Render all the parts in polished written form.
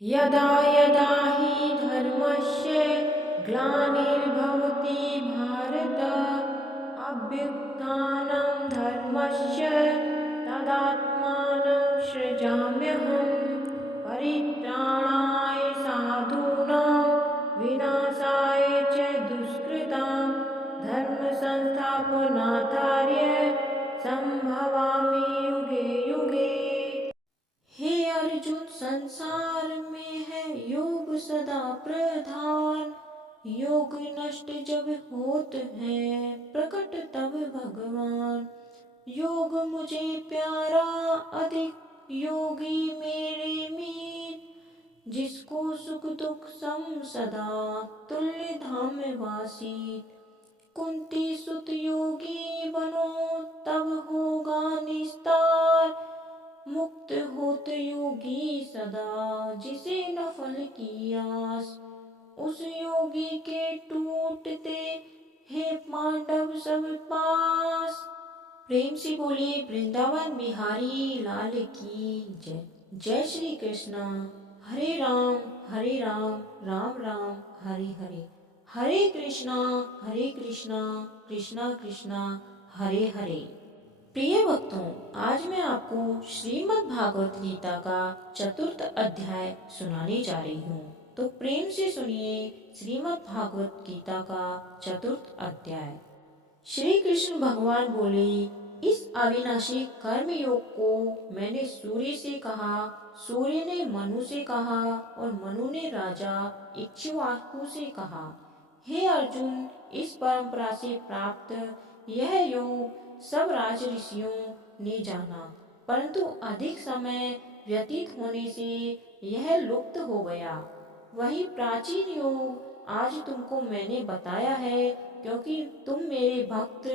यदा यदा हि धर्मस्य ग्लानिर्भवति भारत अभ्युत्थानं धर्मस्य तदात्मानं सृजाम्यहम् परित्राणाय साधूनां विनाशाय च दुष्कृतां धर्मसंस्थापनार्थाय संभवामि युगे युगे। हे अर्जुन, संसार में है योग सदा प्रधान। योग नष्ट जब होत है प्रकट तब भगवान। योग मुझे प्यारा अधिक योगी मेरे मीत। जिसको सुख दुख सम सदा तुल्य धाम वासी। कुंती सुत योगी बनो तब होगा निस्तार। मुक्त होत योगी सदा जिसे न फल की आस। उस योगी के टूटते हे पांडव सब पास। प्रेम से बोलिए वृंदावन बिहारी लाल की जय। जय श्री कृष्णा। हरे राम राम राम हरे हरे। हरे कृष्णा कृष्णा कृष्णा हरे हरे। प्रिय भक्तों, आज मैं आपको श्रीमद् भागवत गीता का चतुर्थ अध्याय सुनाने जा रही हूँ। तो प्रेम से सुनिए श्रीमद् भागवत गीता का चतुर्थ अध्याय। श्री कृष्ण भगवान बोले, इस अविनाशी कर्म योग को मैंने सूर्य से कहा, सूर्य ने मनु से कहा और मनु ने राजा इक्ष्वाकु से कहा। हे अर्जुन, इस परंपरा से प्राप्त यह योग सब राज ऋषियों ने जाना, परंतु अधिक समय व्यतीत होने से यह लुप्त हो गया। वही प्राचीन योग आज तुमको मैंने बताया है, क्योंकि तुम मेरे भक्त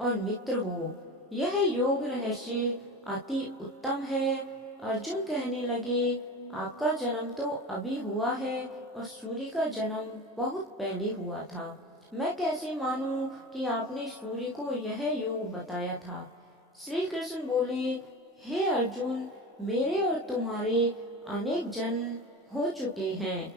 और मित्र हो। यह योग रहस्य अति उत्तम है। अर्जुन कहने लगे, आपका जन्म तो अभी हुआ है और सूर्य का जन्म बहुत पहले हुआ था। मैं कैसे मानूं कि आपने सूर्य को यह योग बताया था। श्री कृष्ण बोले, हे अर्जुन, मेरे और तुम्हारे अनेक जन्म हो चुके हैं।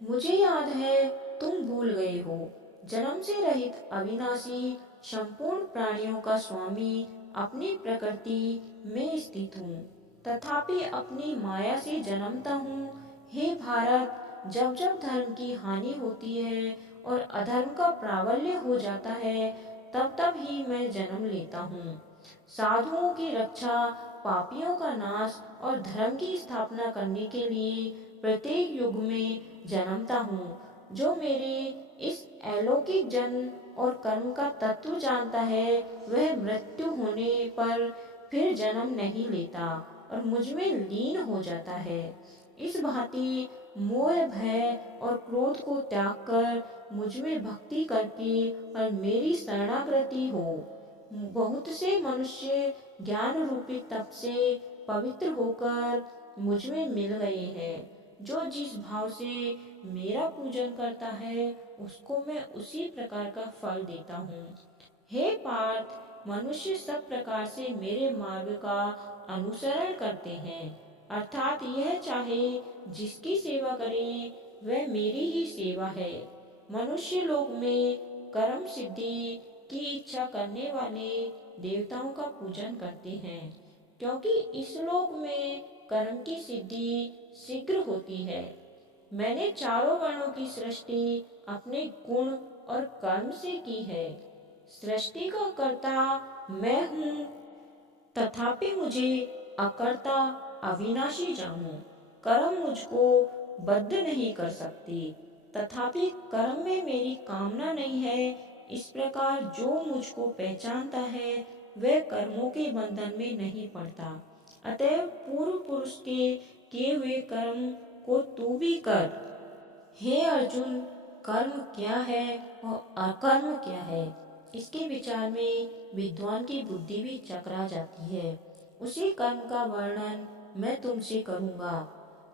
मुझे याद है, तुम भूल गए हो। जन्म से रहित अविनाशी संपूर्ण प्राणियों का स्वामी अपनी प्रकृति में स्थित हूँ, तथापि अपनी माया से जन्मता हूँ। हे भारत, जब जब धर्म की हानि होती है और अधर्म का प्राबल्य हो जाता है, तब तब ही मैं जन्म लेता हूँ। साधुओं की रक्षा, पापियों का नाश और धर्म की स्थापना करने के लिए प्रत्येक युग में जन्मता हूँ। जो मेरे इस अलौकिक जन्म और कर्म का तत्व जानता है, वह मृत्यु होने पर फिर जन्म नहीं लेता और मुझ में लीन हो जाता है। इस भांति मोह, भय और क्रोध को त्याग कर मुझ में भक्ति करके और मेरी शरणागति हो। बहुत से मनुष्य ज्ञान रूपी तप से पवित्र होकर मुझ में मिल गए हैं। जो जिस भाव से मेरा पूजन करता है, उसको मैं उसी प्रकार का फल देता हूँ। हे पार्थ, मनुष्य सब प्रकार से मेरे मार्ग का अनुसरण करते हैं, अर्थात यह चाहे जिसकी सेवा करे वह मेरी ही सेवा है। मनुष्य लोक में कर्म सिद्धि की इच्छा करने वाले देवताओं का पूजन करते हैं, क्योंकि इस लोक में कर्म की सिद्धि शीघ्र होती है। मैंने चारों वर्णों की सृष्टि अपने गुण और कर्म से की है। सृष्टि का कर्ता मैं हूँ, तथापि मुझे अकर्ता अविनाशी जानूं। कर्म मुझको बद्ध नहीं कर सकते, तथापि कर्म में मेरी कामना नहीं है। इस प्रकार जो मुझको पहचानता है, वह कर्मों के बंधन में नहीं पड़ता। अतएव पूर्व पुरुष के किए हुए कर्म को तू भी कर। हे अर्जुन, कर्म क्या है और अकर्म क्या है, इसके विचार में विद्वान की बुद्धि भी चकरा जाती है। उसी कर्म का वर्णन मैं तुमसे करूंगा,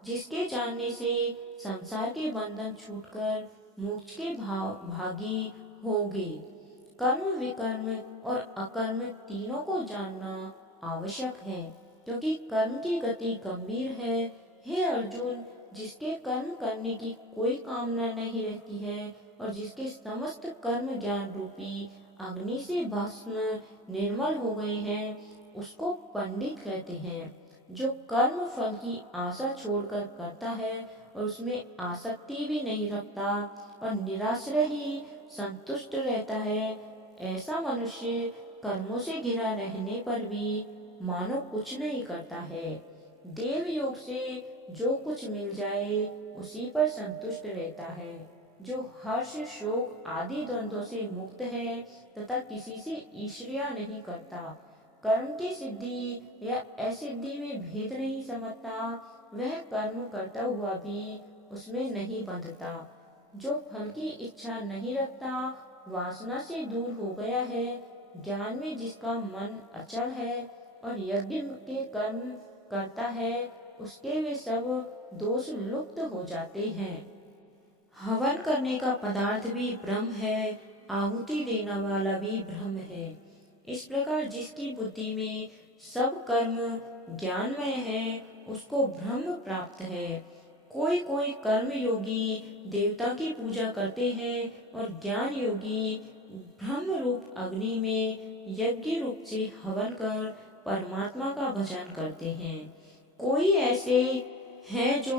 जिसके जानने से संसार के बंधन छूटकर मोक्ष के भागी होगे। कर्म, विकर्म और अकर्म तीनों को जानना आवश्यक है, क्योंकि कर्म की गति गंभीर है। हे अर्जुन, जिसके कर्म करने की कोई कामना नहीं रहती है और जिसके समस्त कर्म ज्ञान रूपी अग्नि से भस्म निर्मल हो गए हैं, उसको पंडित कहते हैं। जो कर्म फल की आशा छोड़कर करता है और उसमें आसक्ति भी नहीं रखता और निराश्रय ही संतुष्ट रहता है, ऐसा मनुष्य कर्मों से घिरा रहने पर भी मानो कुछ नहीं करता है। देव योग से जो कुछ मिल जाए उसी पर संतुष्ट रहता है। जो हर्ष शोक आदि द्वंद्वों से मुक्त है तथा किसी से ईर्ष्या नहीं करता, कर्म की सिद्धि या असिद्धि में भेद नहीं समझता, वह कर्म करता हुआ भी उसमें नहीं बंधता। जो फल की इच्छा नहीं रखता, वासना से दूर हो गया है, ज्ञान में जिसका मन अचल है और यज्ञ के कर्म करता है, उसके वे सब दोष लुप्त हो जाते हैं। हवन करने का पदार्थ भी ब्रह्म है, आहुति देने वाला भी ब्रह्म है। इस प्रकार जिसकी बुद्धि में सब कर्म ज्ञानमय है, उसको ब्रह्म प्राप्त है। कोई कोई कर्म योगी देवता की पूजा करते हैं और ज्ञान योगी ब्रह्म रूप अग्नि में यज्ञ रूप से हवन कर परमात्मा का भजन करते हैं। कोई ऐसे हैं जो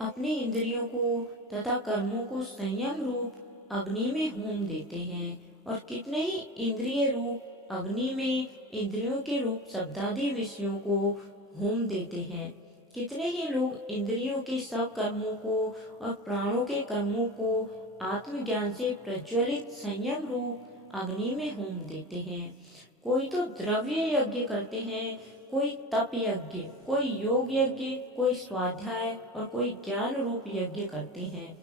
अपनी इंद्रियों को तथा कर्मों को संयम रूप अग्नि में होम देते हैं और कितने ही इंद्रिय रूप अग्नि में इंद्रियों के रूप शब्दादि विषयों को होम देते हैं। कितने ही लोग इंद्रियों के सब कर्मों को और प्राणों के कर्मों को आत्मज्ञान से प्रज्वलित संयम रूप अग्नि में होम देते हैं। कोई तो द्रव्य यज्ञ करते हैं, कोई तप यज्ञ, कोई योग यज्ञ, कोई स्वाध्याय और कोई ज्ञान रूप यज्ञ करते हैं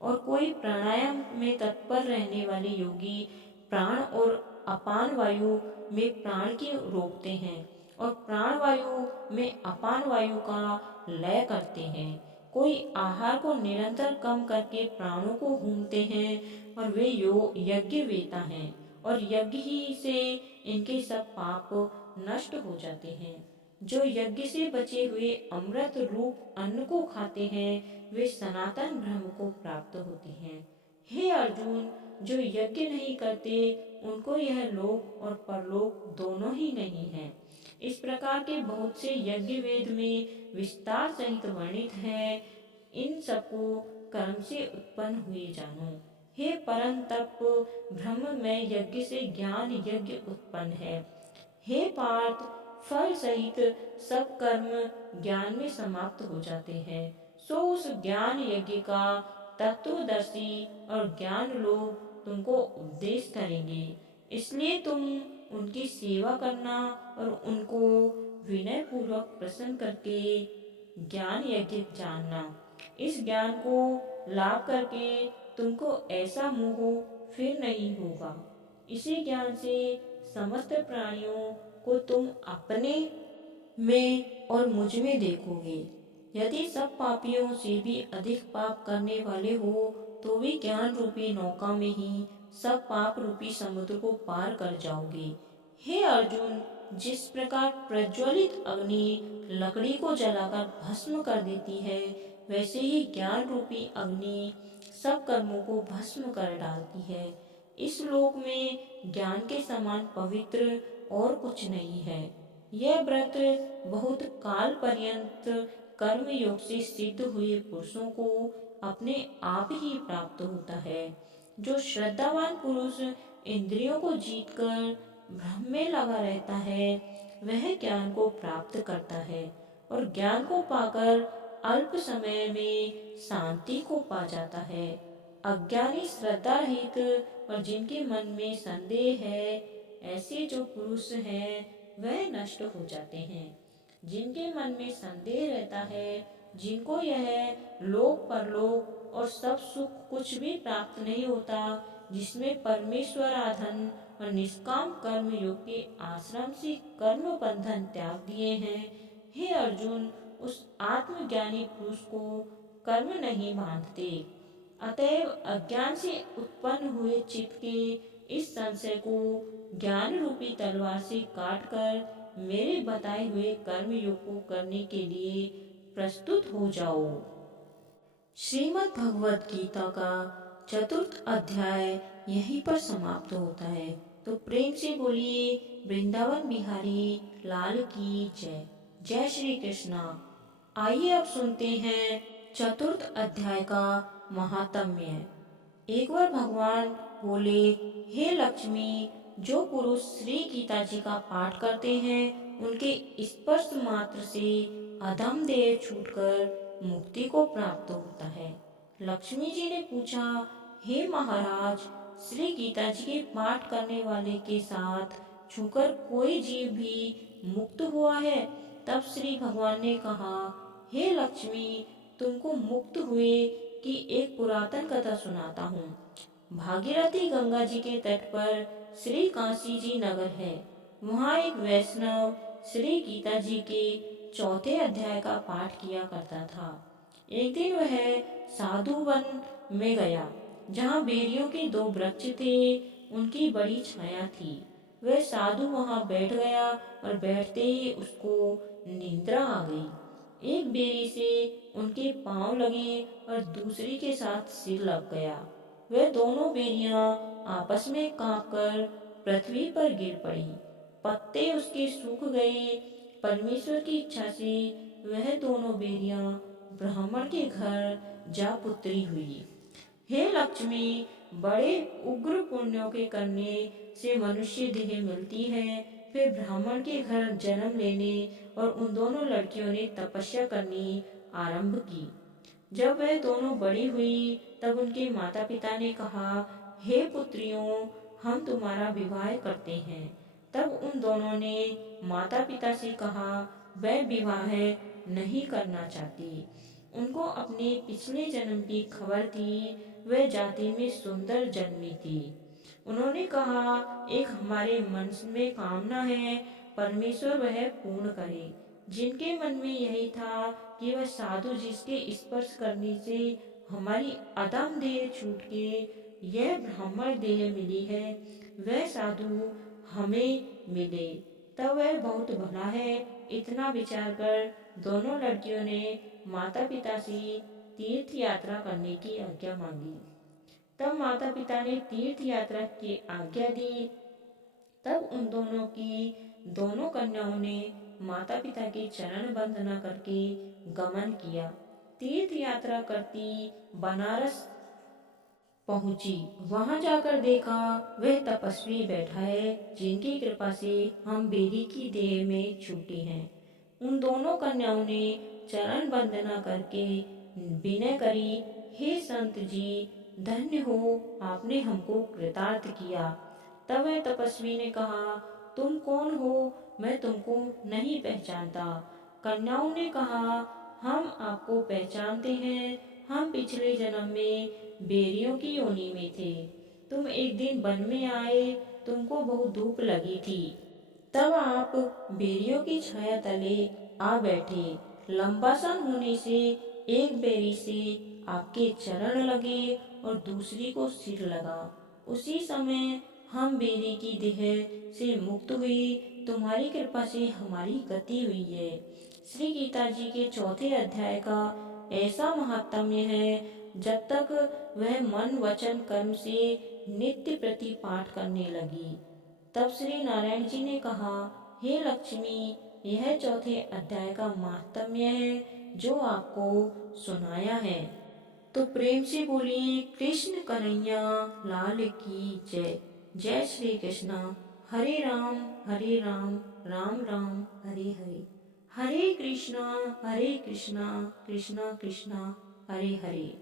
और कोई प्राणायाम में तत्पर रहने वाले योगी प्राण और अपान वायु में प्राण की रोकते हैं और प्राण वायु में अपान वायु का लय करते हैं। कोई आहार को निरंतर कम करके प्राणों को घूमते हैं और वे यज्ञ वेता हैं और यज्ञ ही से इनके सब पाप नष्ट हो जाते हैं। जो यज्ञ से बचे हुए अमृत रूप अन्न को खाते हैं, वे सनातन ब्रह्म को प्राप्त होते हैं। हे अर्जुन, जो यज्ञ नहीं करते उनको यह लोक और परलोक दोनों ही नहीं है। इस प्रकार के बहुत से यज्ञ वेद में विस्तार सहित वर्णित है। इन सबको कर्म से उत्पन्न हुए जानो। हे परम तप, ब्रह्म में यज्ञ से ज्ञान यज्ञ उत्पन्न है। हे पार्थ, फल सहित सब कर्म ज्ञान में समाप्त हो जाते हैं। सो उस ज्ञान यज्ञ का तत्वदर्शी और ज्ञान लोग तुमको उपदेश करेंगे, इसलिए तुम उनकी सेवा करना और उनको विनय पूर्वक प्रसन्न करके ज्ञान यज्ञ जानना। इस ज्ञान को लाभ करके तुमको ऐसा मोह फिर नहीं होगा। इसी ज्ञान से समस्त प्राणियों को तुम अपने में और मुझ में देखोगे। यदि सब पापियों से भी अधिक पाप करने वाले हो तो भी ज्ञान रूपी नौका में ही सब पाप रूपी समुद्र को पार कर जाओगे। हे अर्जुन, जिस प्रकार प्रज्वलित अग्नि लकड़ी को जलाकर भस्म कर देती है, वैसे ही ज्ञान रूपी अग्नि सब कर्मों को भस्म कर डालती है। इस लोक में ज्ञान के समान पवित्र और कुछ नहीं है। यह व्रत बहुत काल पर्यंत कर्म योग से सिद्ध हुए पुरुषों को अपने आप ही प्राप्त होता है। जो श्रद्धावान पुरुष इंद्रियों को जीतकर ब्रह्म में लगा रहता है, वह ज्ञान को प्राप्त करता है और ज्ञान को पाकर अल्प समय में शांति को पा जाता है। अज्ञानी श्रद्धा रहित और जिनके मन में संदेह है, ऐसे जो पुरुष हैं वह नष्ट हो जाते हैं। जिनके मन में संदेह रहता है, जिनको यह लोक परलोक और सब सुख कुछ भी प्राप्त नहीं होता, जिसमें परमेश्वर आराधन और निष्काम कर्म योग के आश्रम से कर्म बंधन त्याग दिए हैं, हे अर्जुन, उस आत्मज्ञानी पुरुष को कर्म नहीं बांधते। अतएव अज्ञान से उत्पन्न हुए चित्त के इस संशय को ज्ञान रूपी तलवार से काटकर मेरे बताए हुए कर्म योग को करने के लिए प्रस्तुत हो जाओ। श्रीमद् भगवत गीता का चतुर्थ अध्याय यहीं पर समाप्त होता है। तो प्रेम से बोलिए वृंदावन बिहारी लाल की जय। जय श्री कृष्णा। आइए अब सुनते हैं चतुर्थ अध्याय का महात्म्य। एक बार भगवान बोले, हे लक्ष्मी, जो पुरुष श्री गीता जी का पाठ करते हैं उनके स्पर्श मात्र से अधम देह छूटकर मुक्ति को प्राप्त होता है। लक्ष्मी जी ने पूछा, हे महाराज, श्री गीता जी के पाठ करने वाले के साथ छूकर कोई जीव भी मुक्त हुआ है? तब श्री भगवान ने कहा, हे लक्ष्मी, तुमको मुक्त हुए की एक पुरातन कथा सुनाता हूँ। भागीरथी गंगा जी के तट पर श्री काशी जी नगर है। वहाँ एक वैष्णव श्री गीता जी के चौथे अध्याय का पाठ किया करता था। एक दिन वह साधु वन में गया, जहाँ बेरियों के 2 वृक्ष थे। उनकी बड़ी छाया थी। वह साधु वहाँ बैठ गया और बैठते ही उसको निद्रा आ गई। एक बेरी से उनके पांव लगे और दूसरी के साथ सिर लग गया। वे दोनों बेरियां आपस में कांपकर पृथ्वी पर गिर पड़ी। पत्ते उसके सूख गए। परमेश्वर की इच्छा से वह दोनों बेरियां ब्राह्मण के घर जा पुत्री हुई। हे लक्ष्मी, बड़े उग्र पुण्यों के करने से मनुष्य देह मिलती है। फिर ब्राह्मण के घर जन्म लेने और उन दोनों लड़कियों ने तपस्या करनी आरंभ की। जब वह दोनों बड़ी हुई तब उनके माता पिता ने कहा, हे पुत्रियों, हम तुम्हारा विवाह करते हैं। तब उन दोनों ने माता पिता से कहा, वह विवाह नहीं करना चाहती। उनको अपने पिछले जन्म की खबर थी। वह जाति में सुंदर जन्मी थी। उन्होंने कहा, एक हमारे मन में कामना है, परमेश्वर वह पूर्ण करे। जिनके मन में यही था कि वह साधु जिसके स्पर्श करने से हमारी अधम देह छूट के यह ब्राह्मण देह मिली है, वह साधु हमें मिले, तब वह बहुत भला है। इतना विचार कर दोनों लड़कियों ने माता पिता से तीर्थ यात्रा करने की आज्ञा मांगी। तब माता पिता ने तीर्थ यात्रा की आज्ञा दी। तब उन दोनों कन्याओं ने माता पिता के चरण वंदना करके गमन किया। तीर्थ यात्रा करती बनारस पहुंची। वहां जाकर देखा वह तपस्वी बैठा है, जिनकी कृपा से हम बेरी की देह में छूटे हैं। उन दोनों कन्याओं ने चरण वंदना करके विनय करी, हे संत जी, धन्य हो, आपने हमको कृतार्थ किया। तब वह तपस्वी ने कहा, तुम कौन हो? मैं तुमको नहीं पहचानता। कन्याओं ने कहा, हम आपको पहचानते हैं। हम पिछले जन्म में बेरियों की योनि में थे। तुम एक दिन वन में आए, तुमको बहुत धूप लगी थी। तब आप बेरियों की छाया तले आ बैठे। लंबा सन होने से एक बेरी से आपके चरण लगे और दूसरी को सिर लगा। उसी समय हम बेरी की देह से मुक्त हुई। तुम्हारी कृपा से हमारी गति हुई है। श्री गीता जी के चौथे अध्याय का ऐसा महात्म्य है, जब तक वह मन वचन कर्म से नित्य प्रति पाठ करने लगी। तब श्री नारायण जी ने कहा, हे लक्ष्मी, यह चौथे अध्याय का महात्म्य है जो आपको सुनाया है। तो प्रेम से बोलिए कृष्ण कन्हैया लाल की जय। जय श्री कृष्णा। हरे राम राम राम हरे हरे, हरे कृष्णा कृष्णा कृष्णा हरे हरे।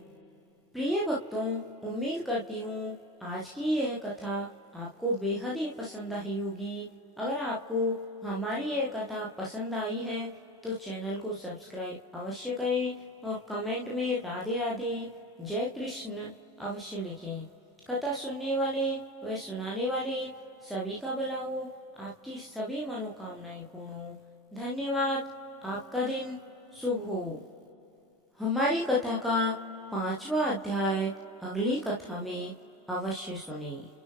प्रिय भक्तों, उम्मीद करती हूँ आज की यह कथा आपको बेहद ही पसंद आई होगी। अगर आपको हमारी यह कथा पसंद आई है तो चैनल को सब्सक्राइब अवश्य करें और कमेंट में राधे राधे जय कृष्ण अवश्य लिखें। कथा सुनने वाले व सुनाने वाले सभी का भला हो, आपकी सभी मनोकामनाएं पूर्ण हो। धन्यवाद। आपका दिन शुभ हो। हमारी कथा का 5वां अध्याय अगली कथा में अवश्य सुनें।